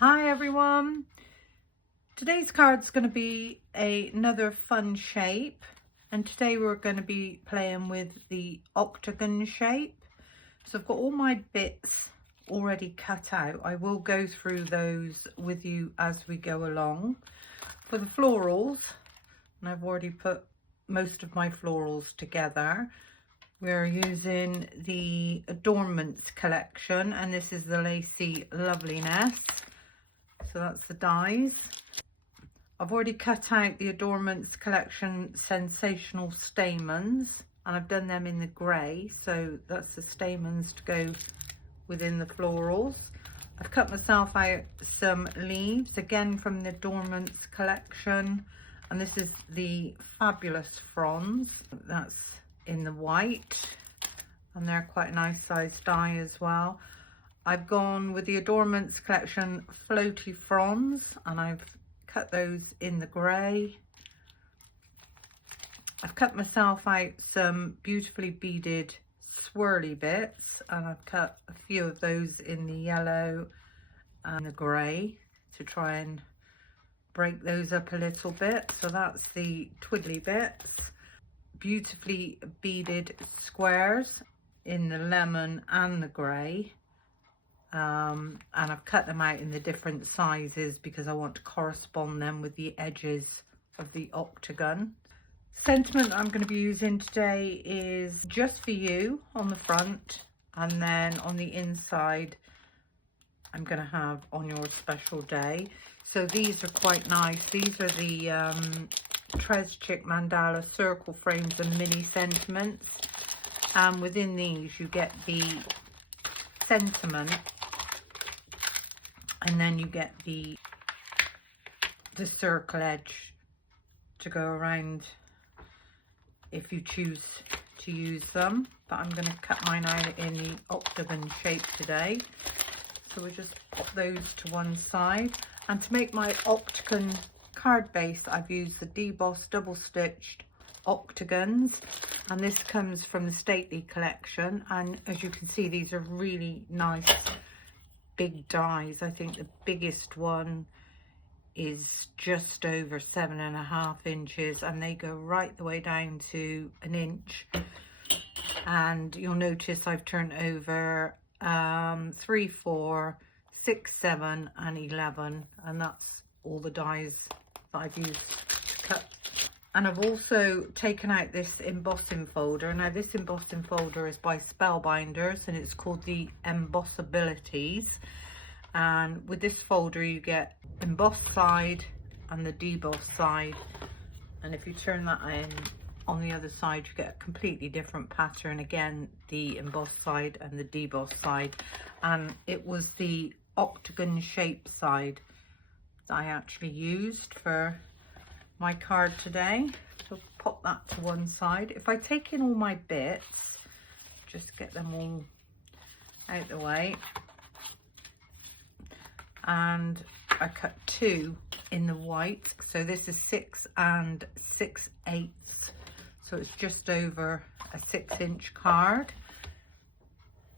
Hi everyone, today's card is going to be another fun shape, and today we're going to be playing with the octagon shape. So I've got all my bits already cut out. I will go through those with you as we go along. For the florals, and I've already put most of my florals together, we're using the Adornments collection, and this is the Lacy Loveliness. So that's the dies. I've already cut out the Adornments collection Sensational Stamens, and I've done them in the grey, so that's the stamens to go within the florals. I've cut myself out some leaves, again from the Adornments collection, and this is the Fabulous Fronds. That's in the white, and they're quite a nice size die as well. I've gone with the Adornments collection Floaty Fronds, and I've cut those in the grey. I've cut myself out some beautifully beaded swirly bits, and I've cut a few of those in the yellow and the grey to try and break those up a little bit. So that's the twiddly bits. Beautifully beaded squares in the lemon and the grey. And I've cut them out in the different sizes because I want to correspond them with the edges of the octagon. Sentiment I'm going to be using today is Just For You on the front, and then on the inside I'm going to have On Your Special Day. So these are quite nice. These are the Tres Chick Mandala circle frames and mini sentiments, and within these you get the sentiment, and then you get the circle edge to go around if you choose to use them. But I'm going to cut mine out in the octagon shape today, so we just pop those to one side. And to make my octagon card base, I've used the deboss double stitched octagons, and this comes from the Stately collection, and as you can see, these are really nice big dies. I think the biggest one is just over 7.5 inches, and they go right the way down to an inch. And you'll notice I've turned over 3, 4, 6, 7 and 11, and that's all the dies that I've used to cut. And I've also taken out this embossing folder. Now this embossing folder is by Spellbinders, and it's called the Embossabilities. And with this folder you get embossed side and the deboss side, and if you turn that in on the other side you get a completely different pattern. Again, the embossed side and the deboss side, and it was the octagon shape side that I actually used for my card today. So pop that to one side. If I take in all my bits, just get them all out the way, and I cut 2 in the white, so this is 6 6/8, so it's just over a 6-inch card.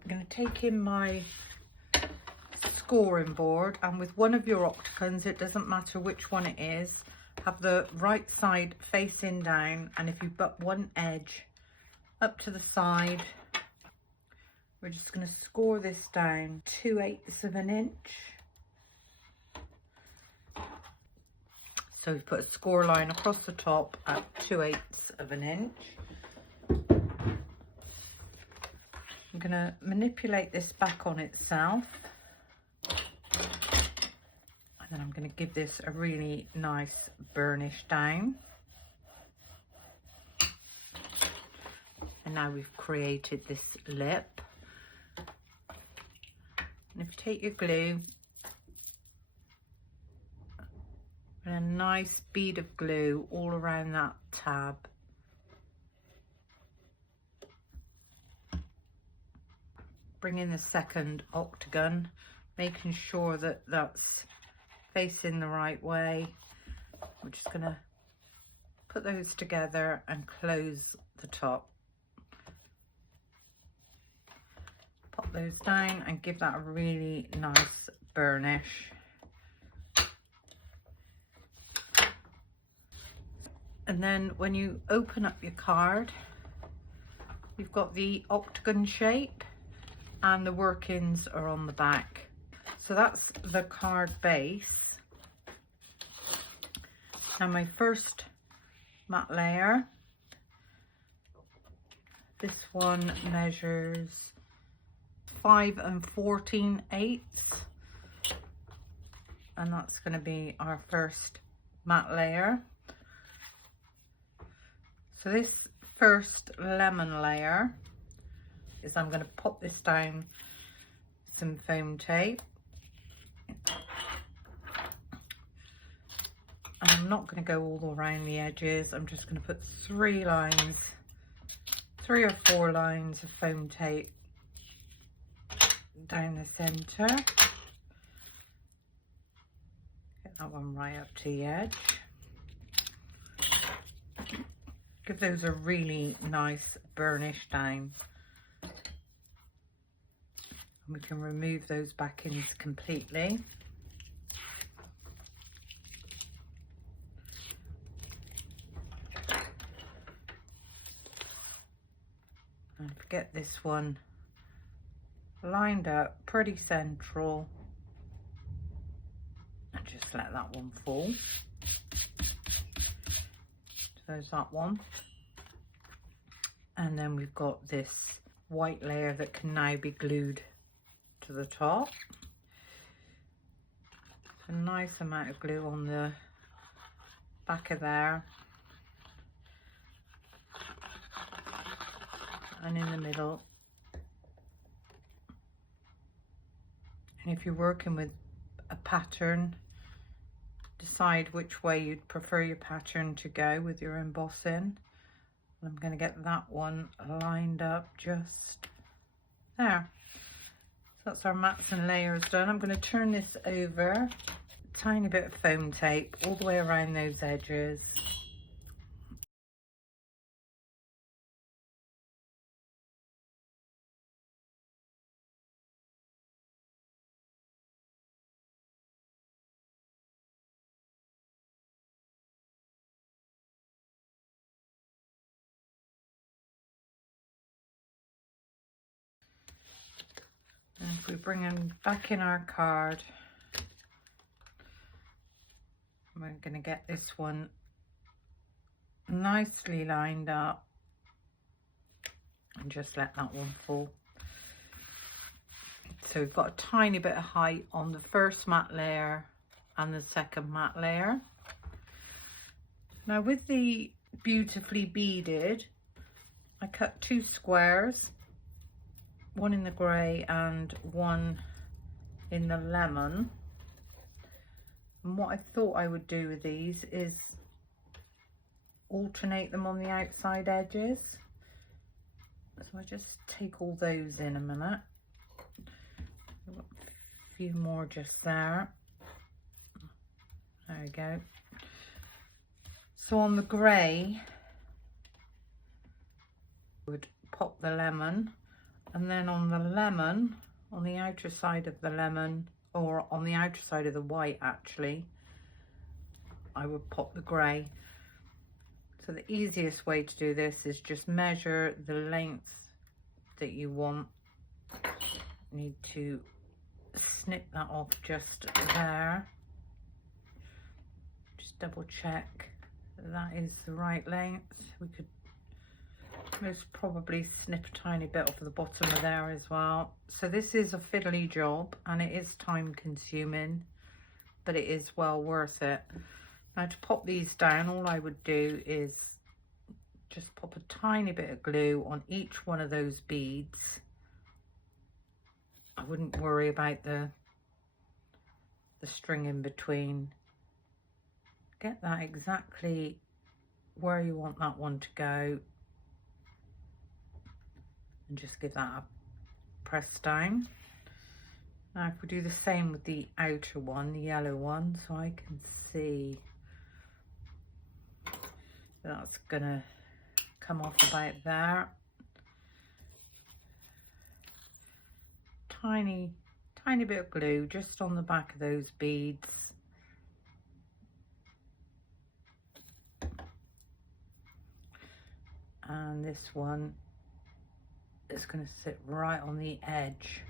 I'm going to take in my scoring board, and with one of your octagons, it doesn't matter which one it is, have the right side facing down, and if you butt one edge up to the side, we're just going to score this down 2/8 of an inch. So we put a score line across the top at 2/8 of an inch. I'm going to manipulate this back on itself, and then I'm going to give this a really nice burnish down. And now we've created this lip. And if you take your glue, and a nice bead of glue all around that tab. Bring in the second octagon, making sure that that's facing the right way. We're just going to put those together and close the top. Pop those down and give that a really nice burnish. And then when you open up your card, you've got the octagon shape and the workings are on the back. So that's the card base. Now my first matte layer, this one measures 5 14/8, and that's going to be our first matte layer. So this first lemon layer is, I'm going to pop this down some foam tape. I'm not going to go all around the edges. I'm just going to put 3 lines, 3 or 4 lines of foam tape down the center. Get that one right up to the edge. Give those a really nice burnish down. And we can remove those backings completely. And get this one lined up pretty central, and just let that one fall. So there's that one. And then we've got this white layer that can now be glued to the top. A nice amount of glue on the back of there and in the middle. And if you're working with a pattern, decide which way you'd prefer your pattern to go with your embossing. I'm going to get that one lined up just there. So that's our mats and layers done. I'm going to turn this over, tiny bit of foam tape all the way around those edges. And if we bring them back in our card, we're going to get this one nicely lined up and just let that one fall. So we've got a tiny bit of height on the first matte layer and the second matte layer. Now with the beautifully beaded, I cut 2 squares, one in the grey and one in the lemon. And what I thought I would do with these is alternate them on the outside edges. So I just take all those in a minute. I've got a few more just there. There we go. So on the grey, I would pop the lemon, and then on the lemon, on the outer side of the lemon, or on the outer side of the white actually, I would pop the grey. So the easiest way to do this is just measure the length that you want. You need to snip that off just there. Just double check that is the right length. We could most probably snip a tiny bit off the bottom of there as well. So this is a fiddly job and it is time consuming, but it is well worth it. Now to pop these down, all I would do is just pop a tiny bit of glue on each one of those beads. I wouldn't worry about the string in between. Get that exactly where you want that one to go and just give that a press down. Now if we do the same with the outer one, the yellow one, so I can see that's gonna come off about there. Tiny bit of glue just on the back of those beads. and this one is going to sit right on the edge.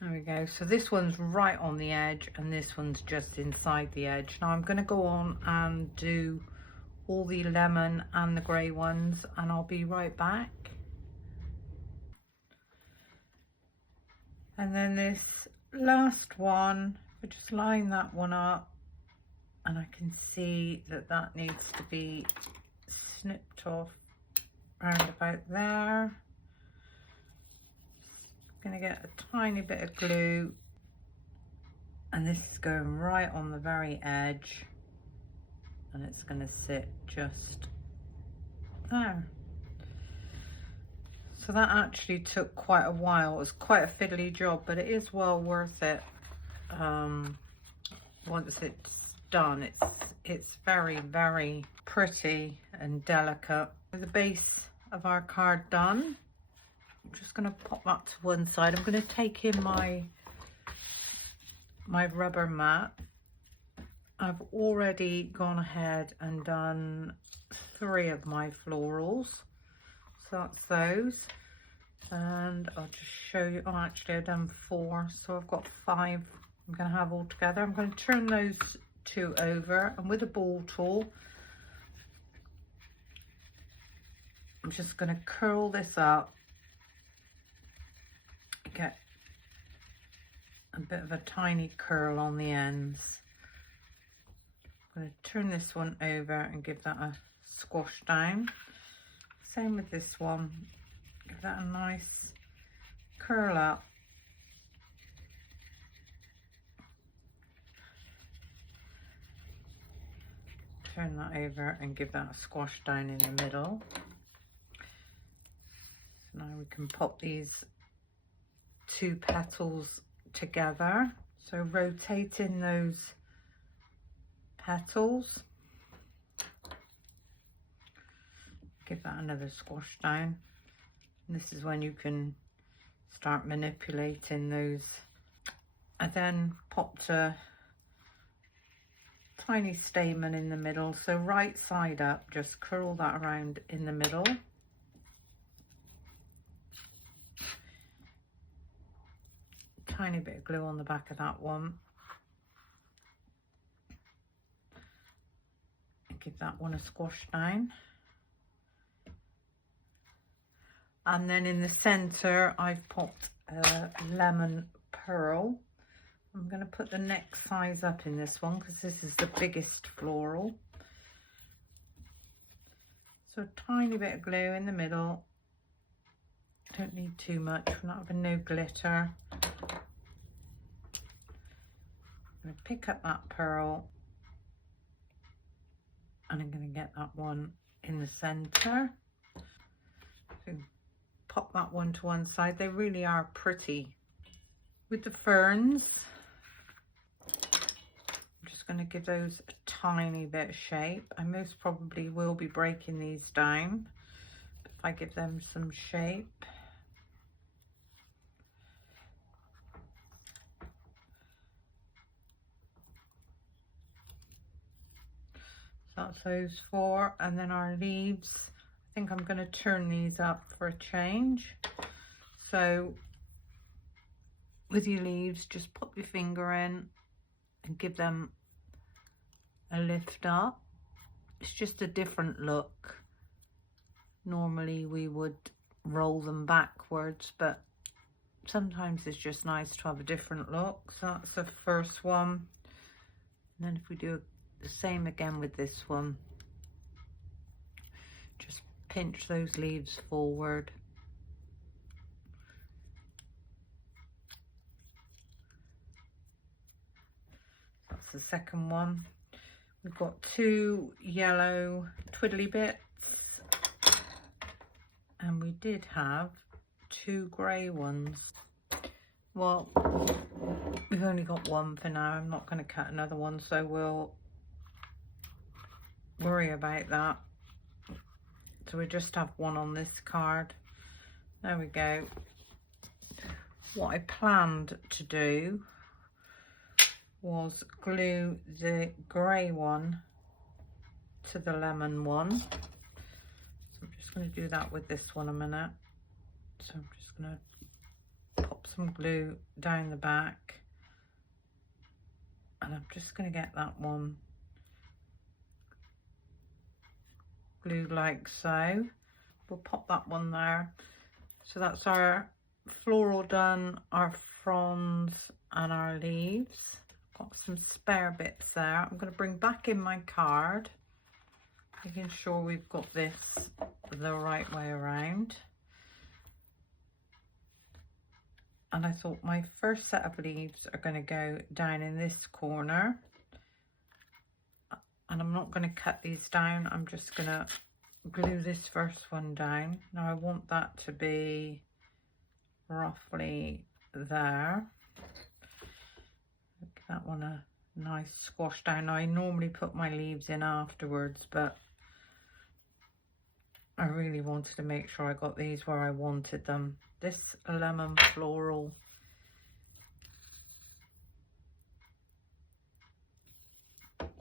There we go. So this one's right on the edge and this one's just inside the edge. Now I'm going to go on and do all the lemon and the grey ones, and I'll be right back. And then this last one, I just line that one up, and I can see that that needs to be snipped off around about there. Going to get a tiny bit of glue, and this is going right on the very edge, and it's going to sit just there. So that actually took quite a while. It was quite a fiddly job, but it is well worth it. Once it's done, it's very, very pretty and delicate. With the base of our card done, I'm just going to pop that to one side. I'm going to take in my rubber mat. I've already gone ahead and done 3 of my florals. So that's those. And I'll just show you. Oh, actually I've done 4. So I've got 5 I'm going to have all together. I'm going to turn those 2 over, and with a ball tool, I'm just going to curl this up. Get a bit of a tiny curl on the ends. I'm going to turn this one over and give that a squash down. Same with this one. Give that a nice curl up. Turn that over and give that a squash down in the middle. So now we can pop these 2 petals together. So rotating those petals, give that another squash down. And this is when you can start manipulating those. I then popped a tiny stamen in the middle, so right side up, just curl that around in the middle. Tiny bit of glue on the back of that one. Give that one a squash down. And then in the center, I've popped a lemon pearl. I'm going to put the next size up in this one because this is the biggest floral. So a tiny bit of glue in the middle. Don't need too much. We're not having no glitter. I'm going to pick up that pearl, and I'm going to get that one in the center. So pop that one to one side. They really are pretty. With the ferns, I'm just going to give those a tiny bit of shape. I most probably will be breaking these down if I give them some shape. That's those 4, and then our leaves, I think I'm going to turn these up for a change. So with your leaves, just pop your finger in and give them a lift up. It's just a different look. Normally we would roll them backwards, but sometimes it's just nice to have a different look. So that's the first one. And then if we do the same again with this one, just pinch those leaves forward. That's the second one. We've got 2 yellow twiddly bits, and we did have 2 grey ones. Well, we've only got 1 for now. I'm not going to cut another one, so we'll worry about that. So we just have 1 on this card. There we go. What I planned to do was glue the grey one to the lemon one. So I'm just going to do that with this one a minute. So I'm just going to pop some glue down the back, and I'm just going to get that one glued like so. We'll pop that one there. So that's our floral done, our fronds and our leaves. Got some spare bits there. I'm going to bring back in my card, making sure we've got this the right way around. And I thought my first set of leaves are going to go down in this corner. And I'm not going to cut these down. I'm just going to glue this first one down. Now I want that to be roughly there. Give that one a nice squash down. Now, I normally put my leaves in afterwards, but I really wanted to make sure I got these where I wanted them. This lemon floral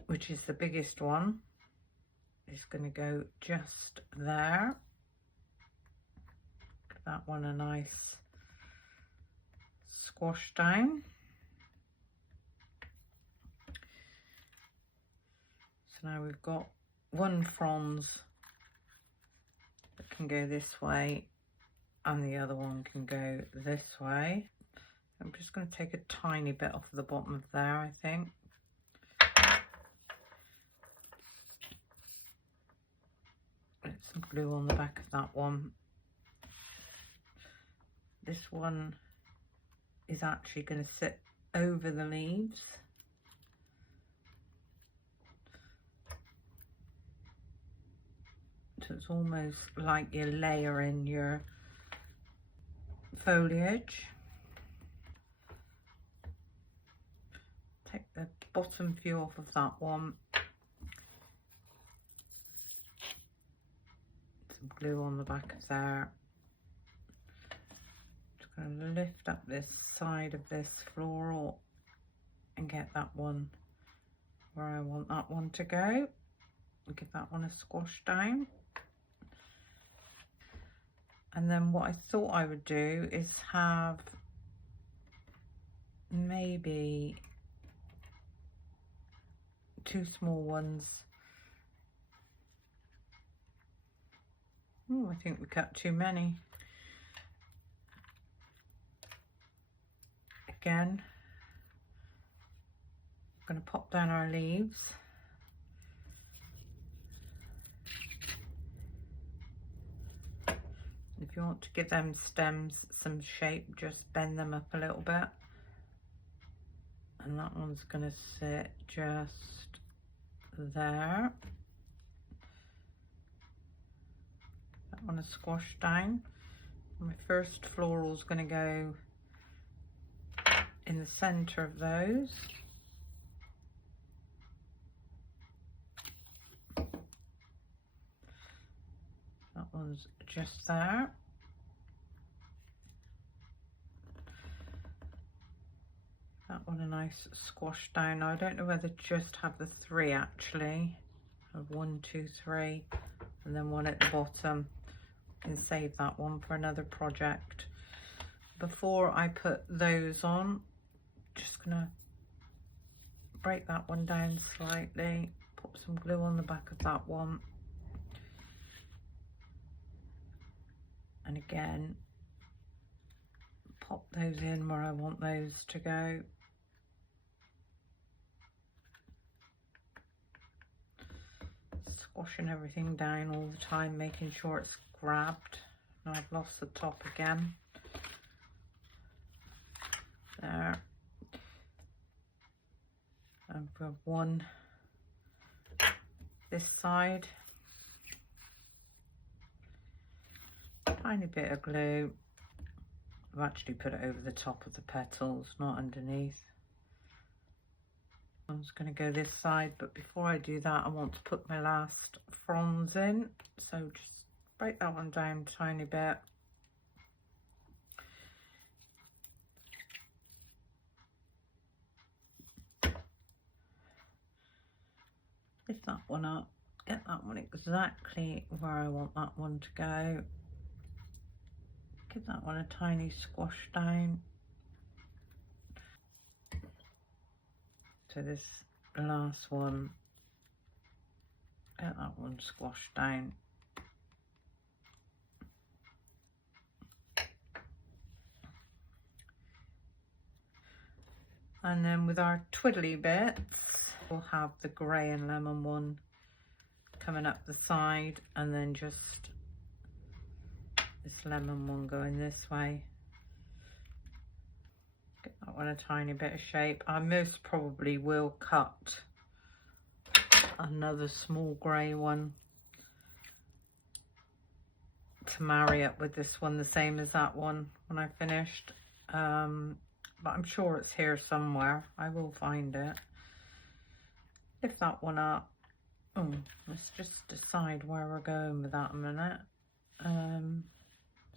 which is the biggest one, is going to go just there. Give that one a nice squash down. So now we've got one fronds that can go this way and the other one can go this way. I'm just going to take a tiny bit off the bottom of there, I think. Put some glue on the back of that one. This one is actually going to sit over the leaves. So it's almost like you're layering your foliage. Take the bottom view off of that one. Some glue on the back of there. Just going to lift up this side of this floral and get that one where I want that one to go. And give that one a squash down. And then what I thought I would do is have maybe 2 small ones. Oh, I think we cut too many. Again, I'm going to pop down our leaves. If you want to give them stems some shape, just bend them up a little bit. And that one's going to sit just there. That one is squashed down. My first floral is going to go in the center of those. That one's just there. That one a nice squash down. Now I don't know whether to just have the 3 actually. Have 1, 2, 3, and then one at the bottom. And save that one for another project. Before I put those on, just gonna break that one down slightly. Put some glue on the back of that one. And again, pop those in where I want those to go. Squashing everything down all the time, making sure it's grabbed. Now I've lost the top again. There. And for one this side. Tiny bit of glue. I've actually put it over the top of the petals, not underneath. I'm just going to go this side, but before I do that I want to put my last fronds in, so just break that one down a tiny bit. Lift that one up Get that one exactly where I want that one to go. Give that one a tiny squash down. So this last one, get that one squashed down. And then with our twiddly bits, we'll have the grey and lemon one coming up the side, and then just this lemon one going this way. Get that one a tiny bit of shape. I most probably will cut another small grey one to marry up with this one, the same as that one when I finished. But I'm sure it's here somewhere. I will find it. Lift that one up. Oh, let's just decide where we're going with that a minute. I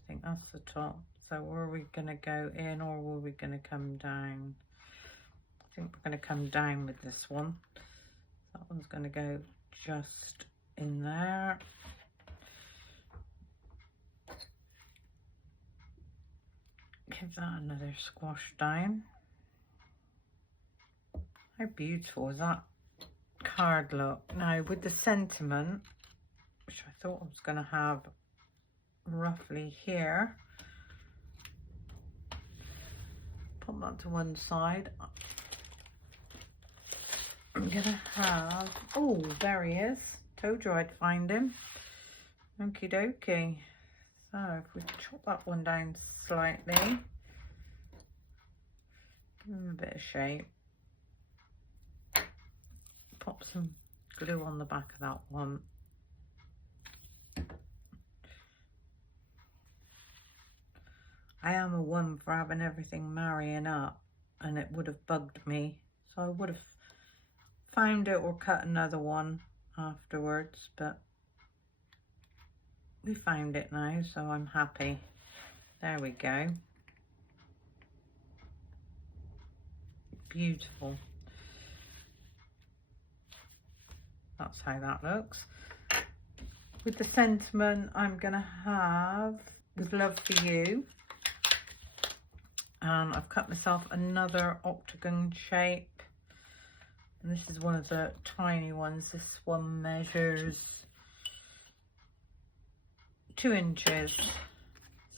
think that's the top. So were we going to go in, or were we going to come down? I think we're going to come down with this one. That one's going to go just in there. Give that another squash down. How beautiful is that card look? Now with the sentiment, which I thought I was going to have roughly here, put that to one side. I'm going to have, oh, there he is. Told you I'd find him. Okie dokie. So if we chop that one down slightly, give him a bit of shape, pop some glue on the back of that one. I am a one for having everything marrying up, and it would have bugged me, so I would have found it or cut another one afterwards, but we found it now, so I'm happy. There we go. Beautiful. That's how that looks. With the sentiment, I'm going to have With Love for You. And I've cut myself another octagon shape. And this is one of the tiny ones. This one measures 2 inches.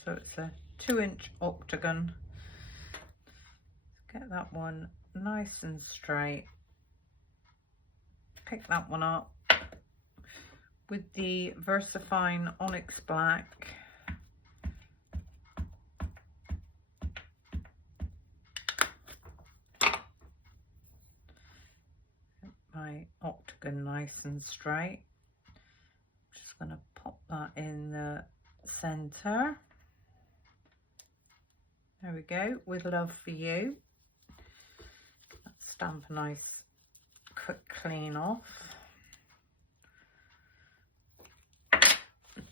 So it's a 2-inch octagon. Get that one nice and straight. Pick that one up with the VersaFine Onyx Black. Get my octagon nice and straight. Just going to pop that in the center. There we go, With Love for You. Let's stamp a nice quick clean off.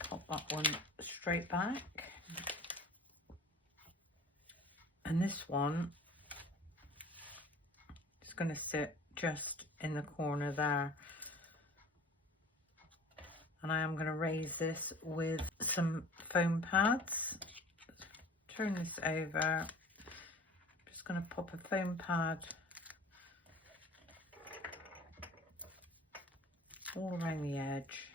Pop that one straight back. And this one is going to sit just in the corner there. And I am going to raise this with some foam pads. Turn this over. Just going to pop a foam pad all around the edge.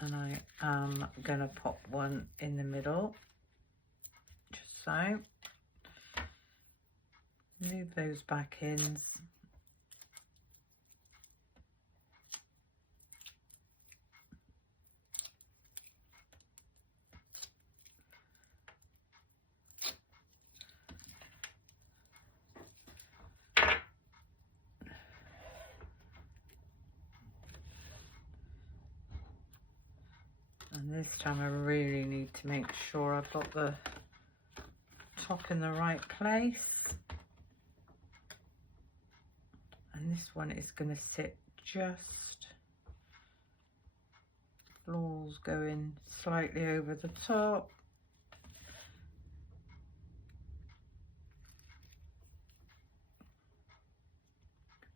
And I am going to pop one in the middle, just so. Move those back ins. And this time I really need to make sure I've got the top in the right place. And this one is going to sit just, florals going slightly over the top.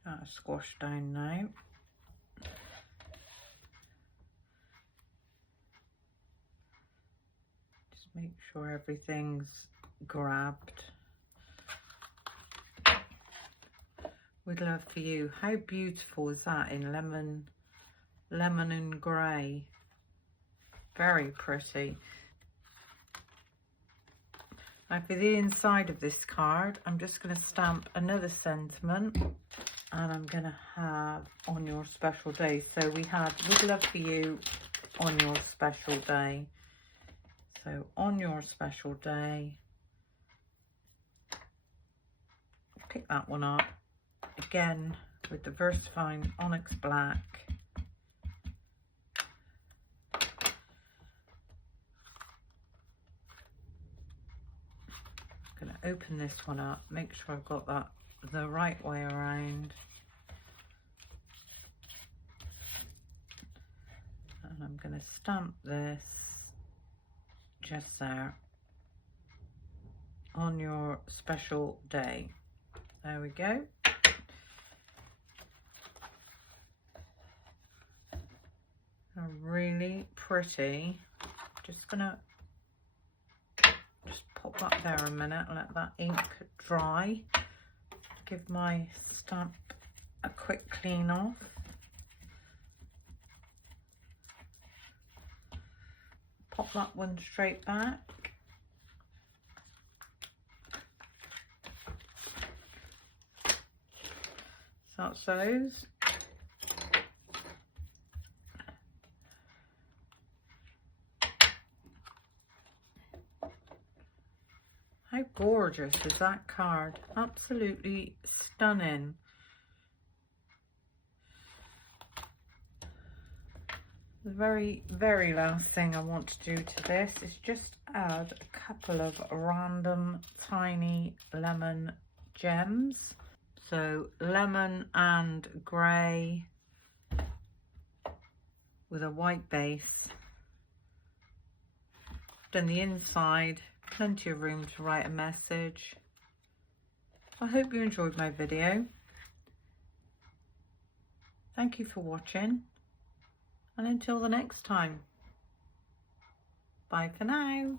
That's squashed down now. Just make sure everything's grabbed. With Love for You. How beautiful is that in lemon and grey? Very pretty. Now for the inside of this card, I'm just going to stamp another sentiment, and I'm going to have on your special day. So we have with love for you on your special day. So on your special day, pick that one up. Again with the VersaFine Onyx Black. I'm going to open this one up, make sure I've got that the right way around. And I'm going to stamp this just there. On your special day. There we go. Really pretty. Just gonna pop that there a minute and let that ink dry. Give my stamp a quick clean off. Pop that one straight back. So that's those. How gorgeous is that card? Absolutely stunning. The very last thing I want to do to this is just add a couple of random tiny lemon gems. So lemon and grey with a white base. Done the inside. Plenty of room to write a message. I hope you enjoyed my video. Thank you for watching, and until the next time, bye for now.